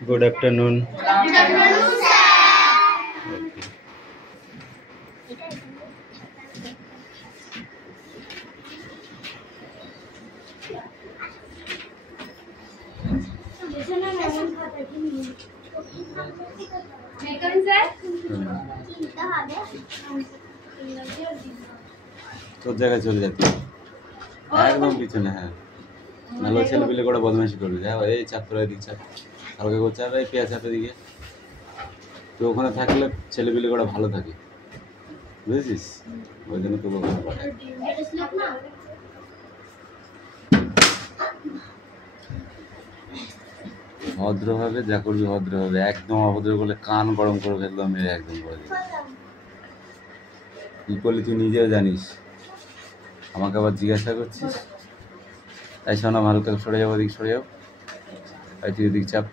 Good afternoon. Good afternoon, sir. तो जगह चले जाती একদম পিছনে হ্যাঁ নালো ছেলে পিলে করে বদমাইশি করবে হ্যাঁ এই চাপ করে দিক চাপ কালকে করছে আর এই পেঁয়াজ চাপে দিকে তো ওখানে থাকলে ছেলে পিলে করে ভালো থাকে বুঝেছিস ওই জন্য তোকে ওখানে পাঠায় ভদ্রভাবে যা করবি ভদ্রভাবে একদম অভদ্র করলে কান গরম করে ফেললাম মেরে একদম করে দিবি কি করলি তুই নিজেও জানিস আমাকে আবার জিজ্ঞাসা করছিস তাই শোনা হালকা সরে যাবো ওদিক সরে যাও তাই তুই ওদিক চাপ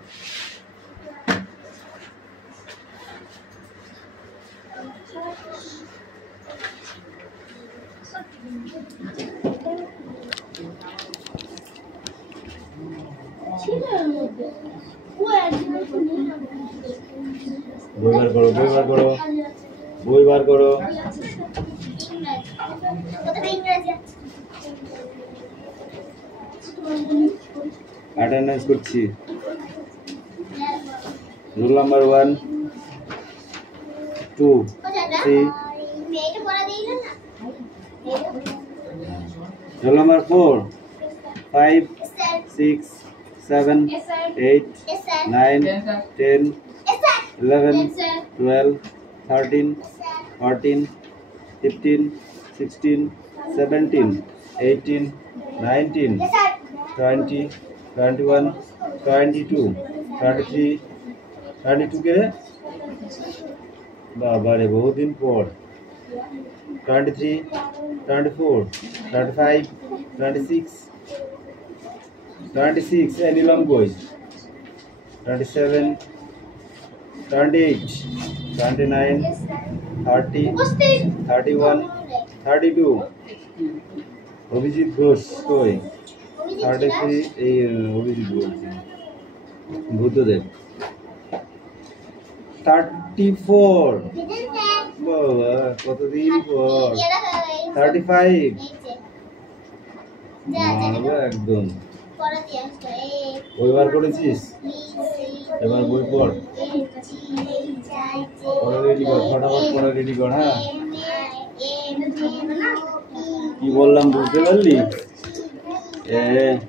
বই বার করো বই বার করো অ্যাটেন্ডেন্স করছি রুল নাম্বার 1 2 3 রুল নাম্বার 4 5 6 7 8 9 10 11 12 13 14 15 16 17 18 19 20 21 22 23 22 के बाबा रे बहुत दिन पर 23 24 25 26 26 एनिलम कोई 27 28 29 30 31 32 অভিজিৎ ঘোষ কই 33 এই অভিজিৎ বলছি বুদ্ধদেব 34 বাবা কতদিন পর 35 মারবো একদম বই বার করেছিস এবার বই পড় পড়া রেডি কর ফটাফট পড়া রেডি কর হ্যাঁ কি বললাম বুঝতে পারলি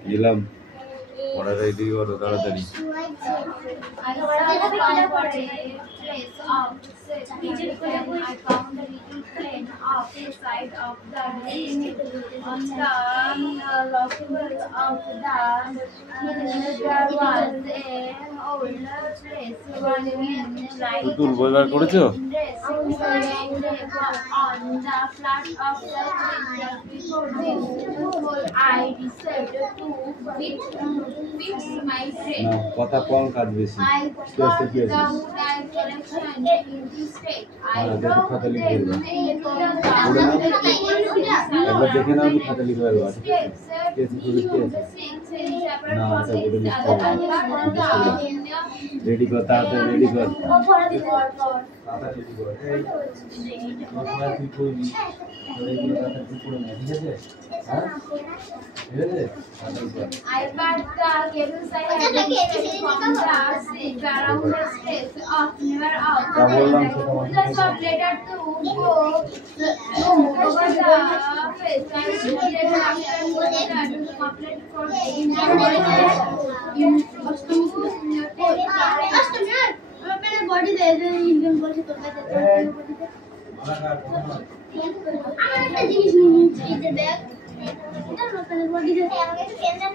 দিলাম পড়া রেডি করো তাড়াতাড়ি I found a little plane off the side of the list on the lockable of the there was a old place one in right on the flat of the window before this I decided to fix my brain. কথা কম কাজ বেশি I found the direction in this state. I wrote them একবার দেখে নাও খাতা লিখে ফেলবা ready কর তাড়াতাড়ি রেডি কর I got the cable side from the stick around the stage of never out. The shop later to go over the face and later after to complete for the body there Indian body to আমার একটা জিনিস নিয়ে নিচে bag এটা নতুন body দিয়ে আমাকে একটু পেন দেন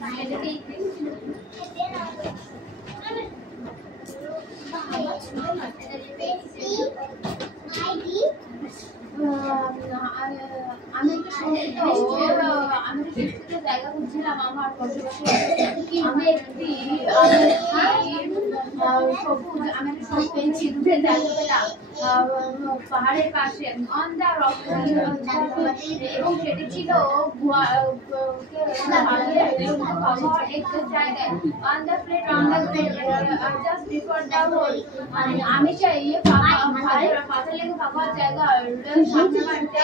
না এটা কি পেন না আমি একটু শুনি তো আমি কিছু জায়গা বুঝছিলাম আমার আমি একটি সবুজ আমি একটা সবুজ পেন্সিল উঠে জায়গা পেলাম পাহাড়ের পাশে অন দ্য রক এবং সেটি ছিল একটা জায়গায় on the plate on the just before the hole আমি চাই পাথর লেগে ফাঁকা জায়গা সামনে মারতে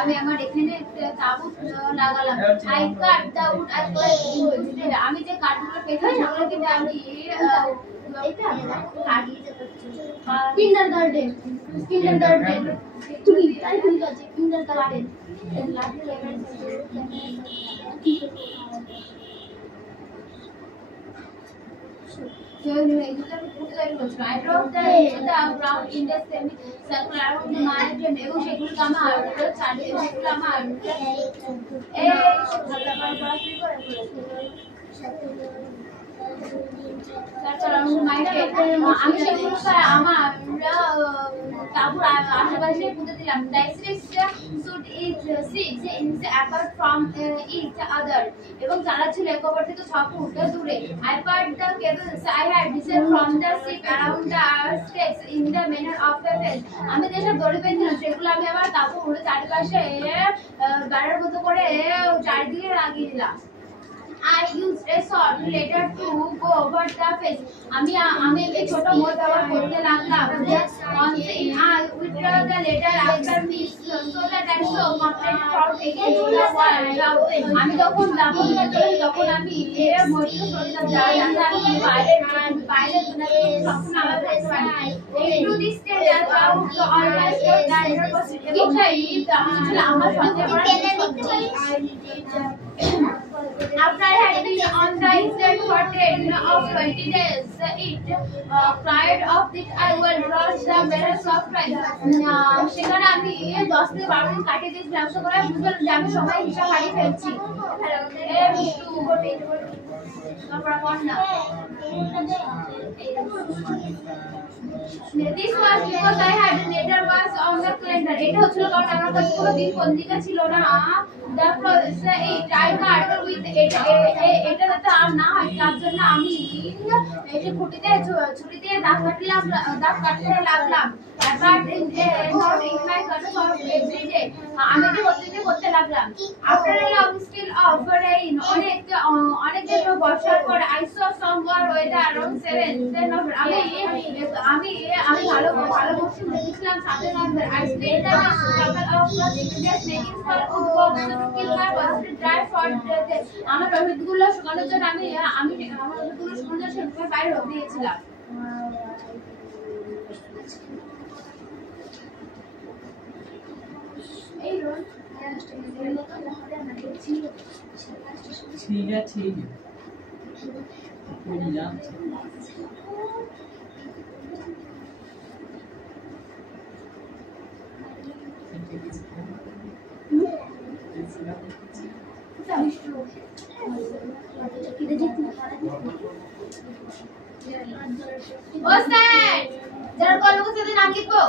আমি আমার এখানে তাবুত লাগালাম আমি যে কাঠগুলো পেয়েছি সেগুলো কিন্তু আমি কিন্ডারগার্টেন তুমি তাই ঠিক আছে kindergarten I drove the ground in the semi-circular mountain. এবং সেগুলো আমার চারিদিকে আমার আমি সেগুলোকে আমার তাবুর আশেপাশে পুঁতে দিলাম apart from each other এবং যারা ছিল এক অপর থেকে 6 ফুট দূরে I put the cables I had descended from the ship around the stakes in the manner of a fence আমি যেসব দড়ি বেঁধেছিলাম সেগুলো আমি আবার তাবুর চারপাশে বাড়ার মতো করে চারিদিকে লাগিয়ে দিলাম I used a sword later to go over the face. আমি এই ছোট মোট ব্যবহার করতে লাগলাম I withdraw the letter after me so that I saw complete from again to the wall. আমি যখন তখন আমি এর মধ্যে সরিয়ে যাতে আমি বাইরে সম্পূর্ণ আলাদা হতে পারি into this stage I found to always that 100% এবং আমার সঙ্গে After I had been on the island for 10 or 20 days, it prior of this I will cross the barriers of time. সেখানে আমি 10 থেকে 12 দিন কাটিয়ে দিয়েছিলাম তো করে বুঝলাম যে আমি সময় হিসাব হারিয়ে ফেলছি This was because I had later was on the calendar. এটা হচ্ছিল কারণ আমার কাছে কোনো দিন পঞ্জিকা ছিল না তারপর এই টাইমার উইথ এটা যাতে আর না হয় তার জন্য আমি এই খুঁটিতে ছুরি দিয়ে দাগ কাটতে লাগলাম but not in my control every day আমি কি করতে লাগলাম after a long spell of rain অনেক দিন বর্ষার পর I saw somewhere weather around 7 then আমি ভালো মৌসুম দেখেছিলাম 7 November I spent a couple of days making for work to kill my body dry for আমার প্রভৃতিগুলো শুকানোর জন্য আমি আমার প্রভৃতিগুলো শুকানোর জন্য বাইরে রোদ দিয়েছিলাম এই রোদ ঠিক আছে যারা কলম সাথে নাম লিখবো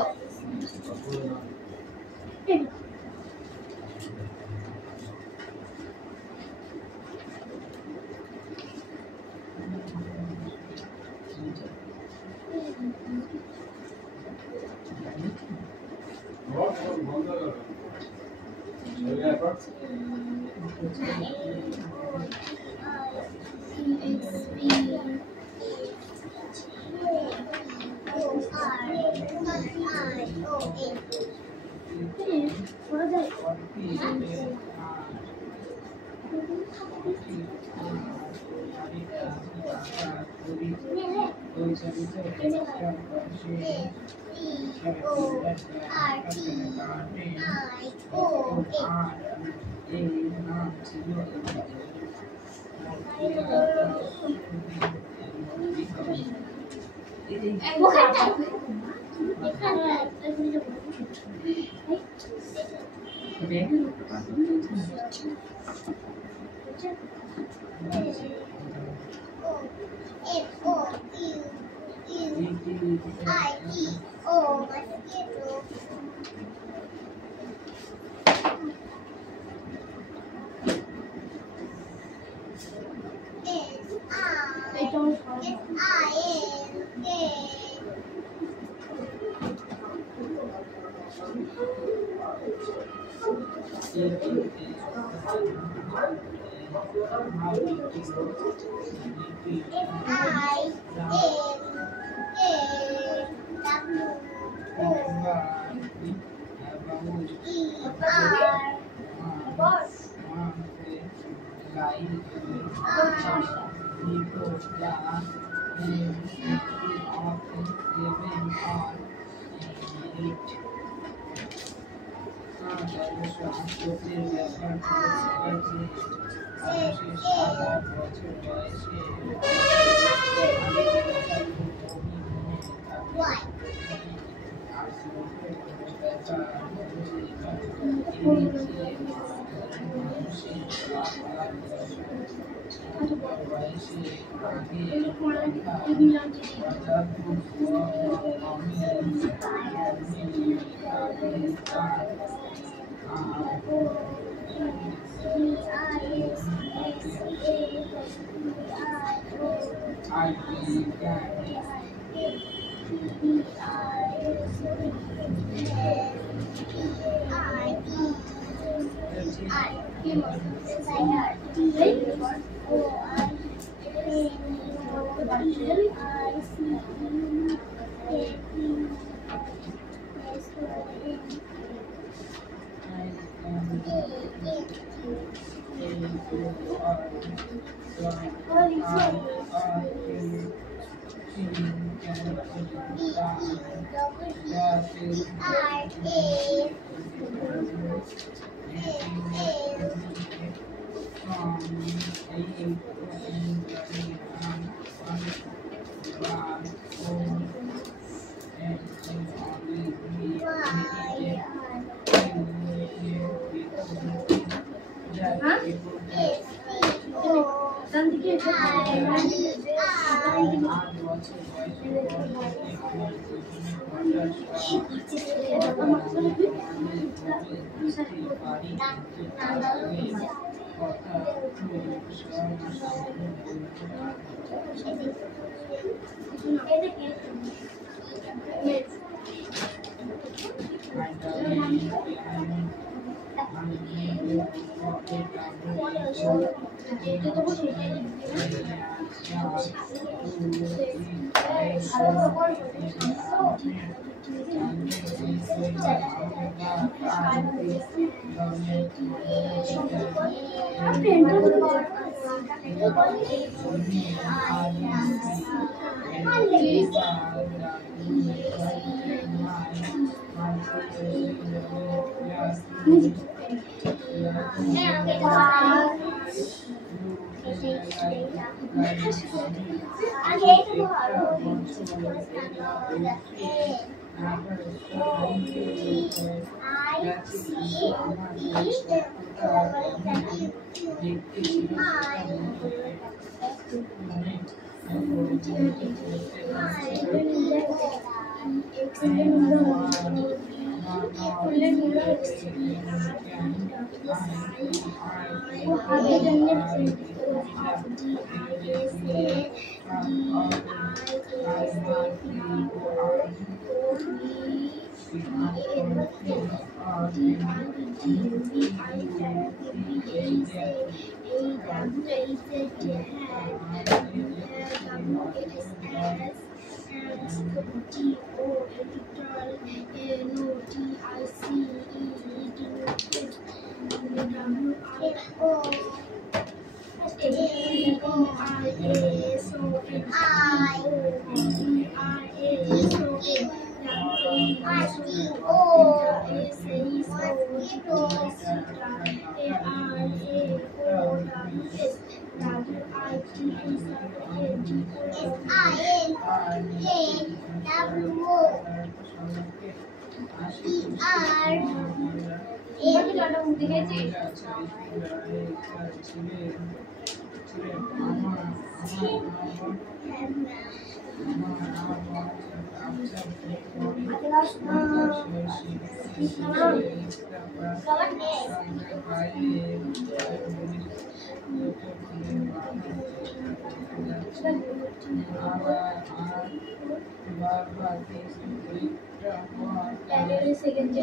সেকেন্ড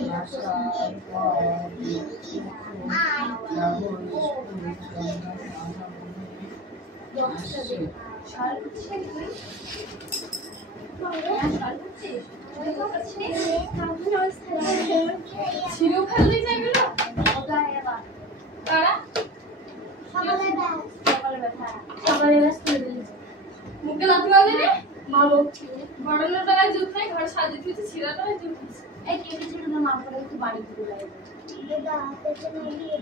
ছিল ফেলতে যাইগুলো তারা সকালে ব্যস্ত মুখে লাগতে পারবে না মা বলছিল বড়লোর বেলায় জুত নাই ঘর সাজিয়ে দিয়েছে ছিলাটা জুত এই কেটে ছিল না মা পরে একটু বাড়ি ঘুরে লাগে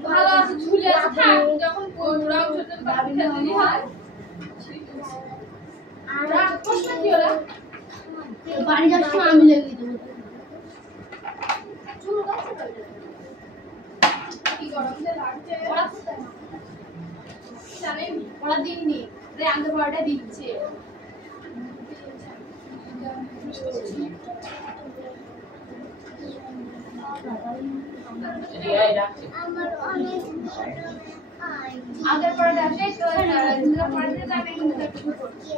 ভালো আছে ঝুলে আছে থাক যখন পুরা উঠতে বাড়ি খেতে হয় আর প্রশ্ন কি ওরা বাড়ি যাচ্ছ আমি লেগে দেবো চুল গাছে কি গরম যে লাগছে ওরা কোথায় জানেন ওরা দিননি রে আন্দর বড়টা দিচ্ছে আগের পড়াটা আসে তো যেটা পড়াতে যাবে কিন্তু একটু করছি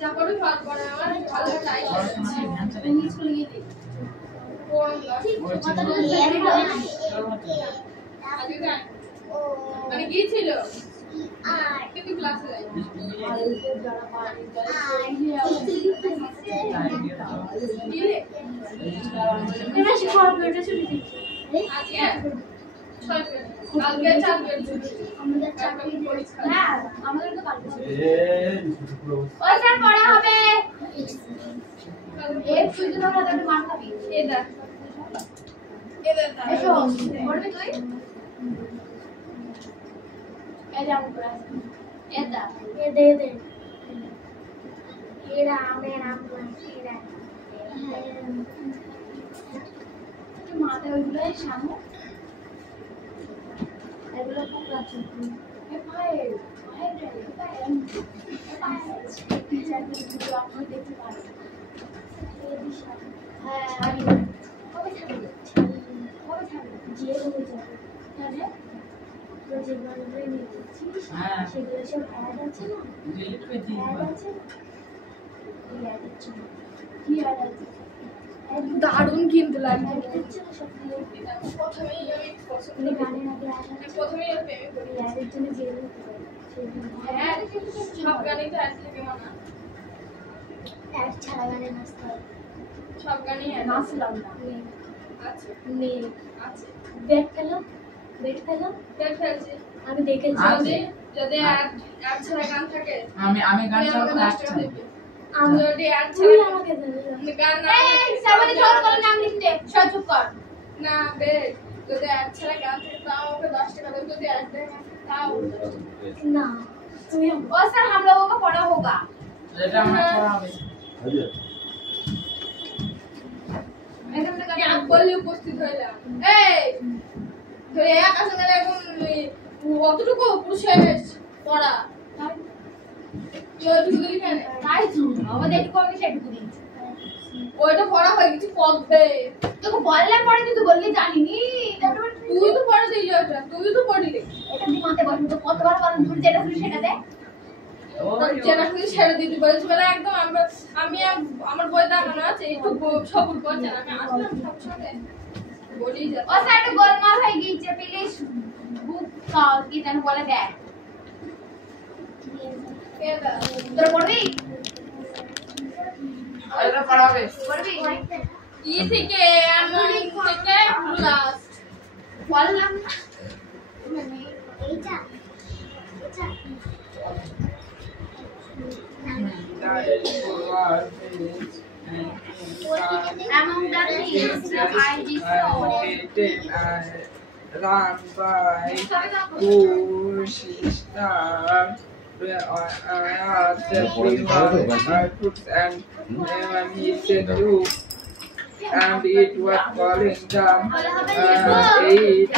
যা করবি ভালো পড়া আমার ভালো চাই তুমি স্কুলে গিয়ে কোন কথা মানে গিয়েছিল কিন্তু ক্লাসে যাই মাথায় ওইগুলো সামনে এগুলো খুব রাখছি দেখতে পারেন সেগুলো সব অ্যাড আছে না কি অ্যাড আছে দারুণ কিন্তু লাগে প্রথমেই আমি পছন্দ গানের আগে প্রথমেই আমি প্রেমে করি অ্যাডের জন্য যে হ্যাঁ সব গানেই তো অ্যাড থাকে মানা অ্যাড ছাড়া গানে নাচতে হয় সব গানেই নাচলাম না আচ্ছা নেই আচ্ছা বেট খেলো বেট খেলছি আমি দেখেছি যদি অ্যাড ছাড়া গান থাকে আমি গান চালাবো আমি যদি অ্যাড ছাড়া আমাকে গান না এই সামনে জোর করে নাম লিখতে চুপ কর না বে যদি অ্যাড ছাড়া গান থাকে তাও আমাকে 10 টাকা দেবে যদি অ্যাড দেয় তাও না তুমি ও স্যার हम लोगों को पढ़ा होगा এটা আমরা পড়া হবে এখানে থেকে আমি বললে উপস্থিত হইলাম এই তুই একা সঙ্গে এখন কতটুকু পুরুষের পড়া ওইটা পড়া হয়ে গেছে পড়বে তোকে বললাম পরে তুই তো বললি জানিনি তুই তো পড়ে দিই ওটা তুই তো পড়লি এটা তুই মাথায় বসে তো কতবার বললাম তুই যেটা খুশি সেটা দে যেটা খুশি সেটা দিতে বলেছি বলে একদম আমি আমার বই দাঁড়ানো আছে একটু সবুর করছে আমি আসলাম সব সাথে বলি যা ও স্যার একটু গোলমাল হয়ে গিয়েছে প্লিজ বুক কি জানি বলে দেখ তোর পড়বি আরে পড়াবে পড়বি ই থেকে আমি থেকে লাস্ট বললাম মানে এইটা among the things I run by sister the fruits and he said you and it was calling them eight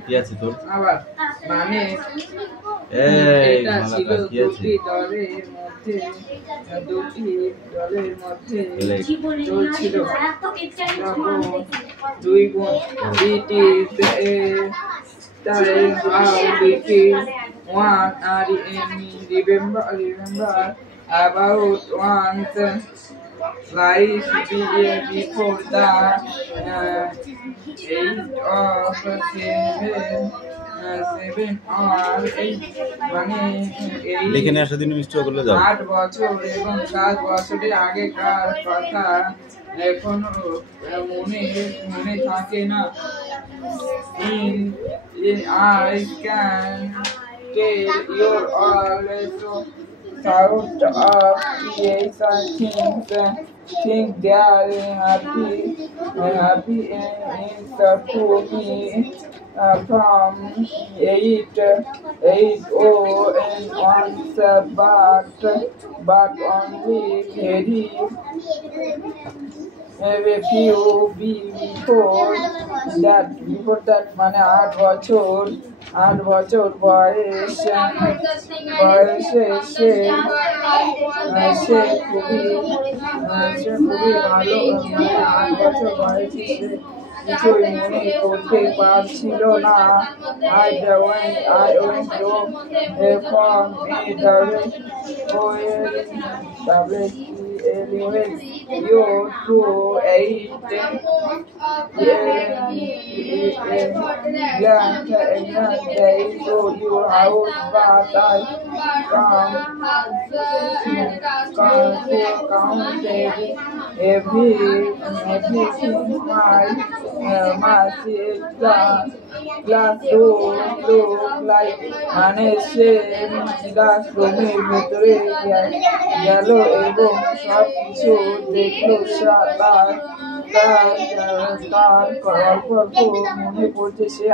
কি আছে তোর আবার মানে এই এটা মালা ছিল কি আছে দুটি দলের মধ্যে জীবনে চলছিল মারাত্মক ইচ্ছাই দুই বোন it is a style how it is one remember about one's life before the age of 7 or 8 মানে লিখে নিয়ে আসা দিন মিষ্টি করলে যাও 8 বছর এবং 7 বছরের আগেকার কথা এখনো মনে থাকে না I can tell you also out of creation think they are happy to me from 8 once but only very few before that মানে 8 বছর বয়সে সে খুবই ভালো 8 বছর বয়সে সে কিছুই মনে করতে পারছিল না I went to from you to 8 they told you how but I counted everything my classroom look like মানে সে ক্লাসরুমের ভেতরে গেল এবং সব কিছু দেখলো তার অল্প মনে পড়ছে সে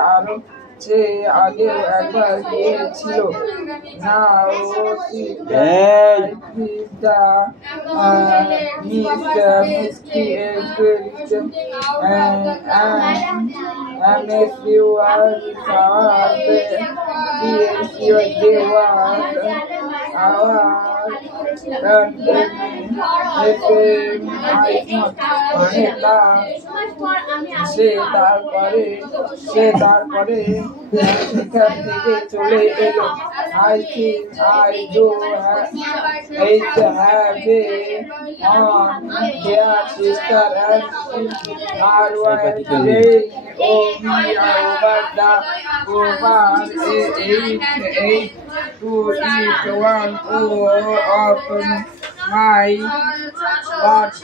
আগে একবার গিয়েছিল না and if you are সে তারপরে সেখান থেকে চলে এলো I think I do have on their sister and are waiting over eight to eat one of my but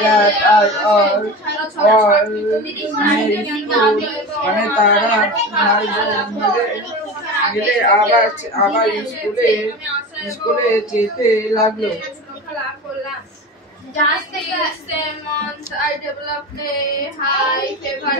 that I all মানে তারা মিলে আবার স্কুলে যেতে লাগলো Just the same month I developed a high fever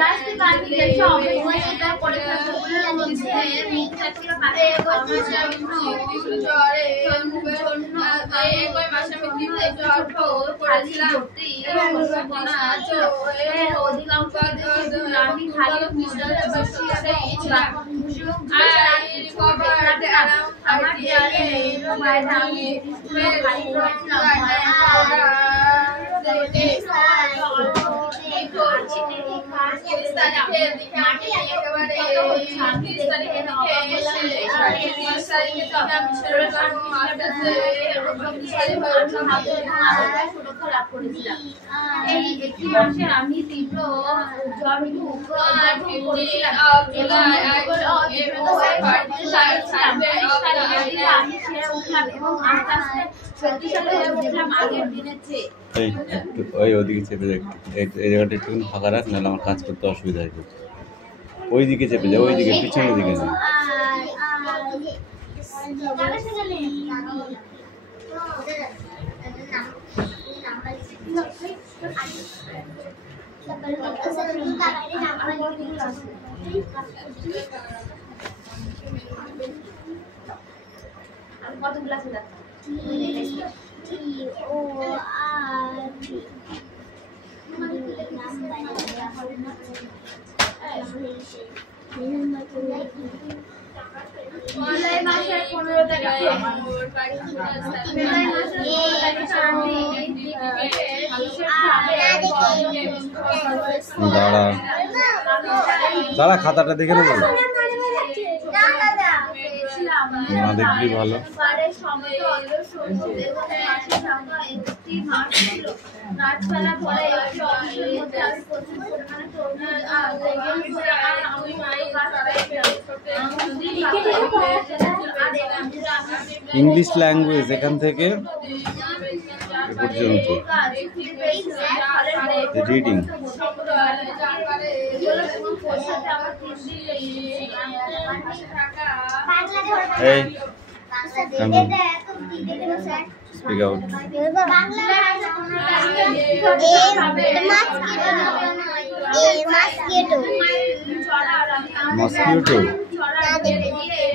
আমি তীব্র জ্বর ওই ওদিকে চেপে যায় এই জায়গাটা একটু ফাঁকা রাখ, নাহলে আমার কাজ করতে অসুবিধা হয়। ওই দিকে চেপে যায়, ওই দিকে পিছনের দিকে না। কতগুলা ছিল জুলাই মাসের 15 তারিখে দাঁড়া খাতাটা দেখে নেবো। না দেখবি ভালো। গাছপালা ভরা একটি অফিসের মধ্যে আমি প্রচুর পরিমাণে তরমুজ আর ইংলিশ ল্যাঙ্গুয়েজ এখান থেকে এ পর্যন্ত রিডিং। এই স্পিক আউট। মসকিউটো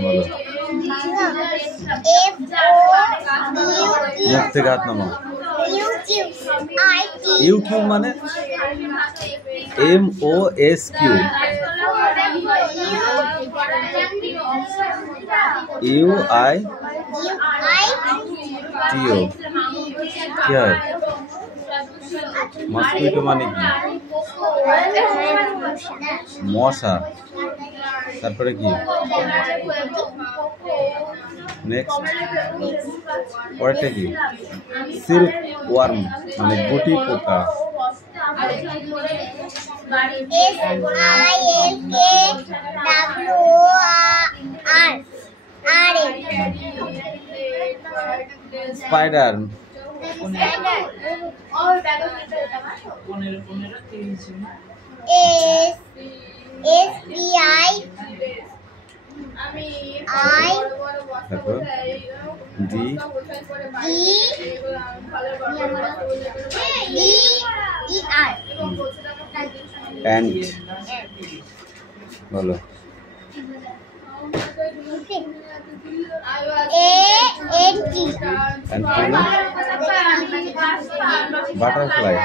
বলো। মুখ থেকে হাত নামাও। ইউ কিউ মানে MOSQ। UITO কি হয়? মসকিউটো মানে কি? মশা। তারপরে কি? নেক্সট পরেরটা কি? সিল্ক ওয়ার্ম মানে গুটি পোকা। স্পাইডার। তারপর ডি অ্যান্ট বলো। বাটারফ্লাই।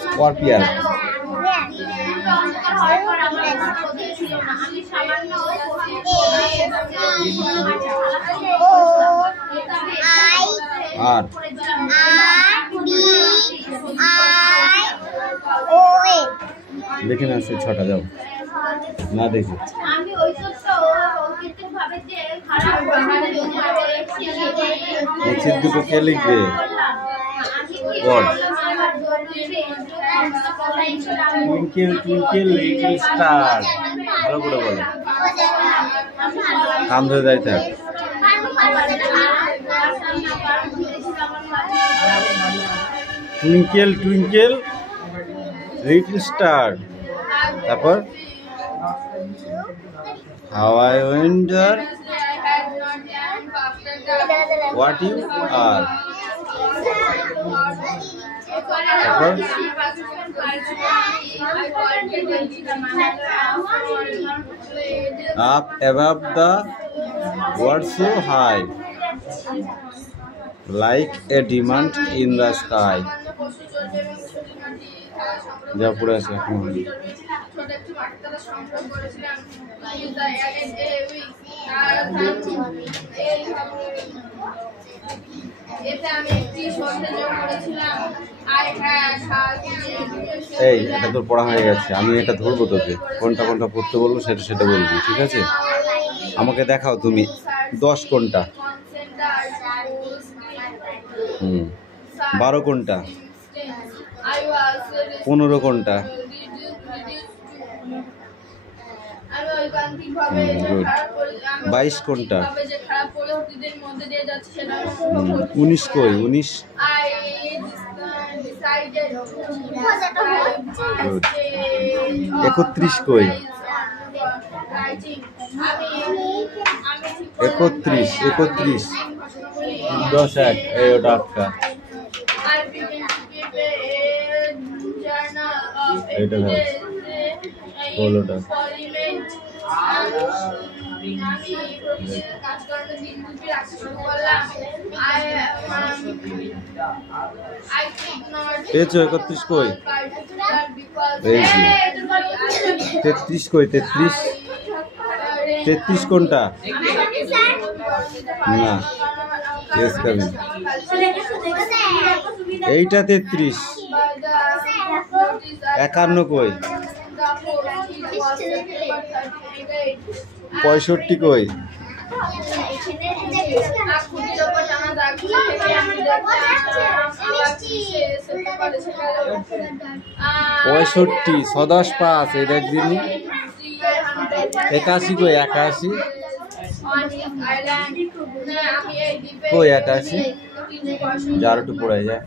স্করপিয়ন। আর দেখে না সে ছটা যাও না দেখে। নিচের দুটো কে লিখবে? Twinkle twinkle little star. ভালো করে বলো। কাম ধরে যাই থাক। Twinkle twinkle little star. তারপর how I wonder what you are. তারপর up above the world so high like a diamond in the sky। যা পড়ে আছে এখন এই এটা তোর পড়া হয়ে গেছে। আমি এটা ধরবো তোকে, কোনটা কোনটা পড়তে বলবো সেটা সেটা বলবি, ঠিক আছে? আমাকে দেখাও তুমি 10 কোনটা, 12 কোনটা, 15 কোনটা। গুড। 22 কোনটা? 19 কই? 19 গুড। 31 কই? 31 31 10 1 এই ওটা আটকা। এটা ধর বলোটা। পেয়েছো? 31 কই? 33 কই? 33 33 কোনটা? না, yes কবি। এইটা 33। 51 কই? 65 কই? পঁয়ষট্টি 110 এই দেখ দিনই। 81 কই? 81 কই? 81 যার একটু পড়ে যায়।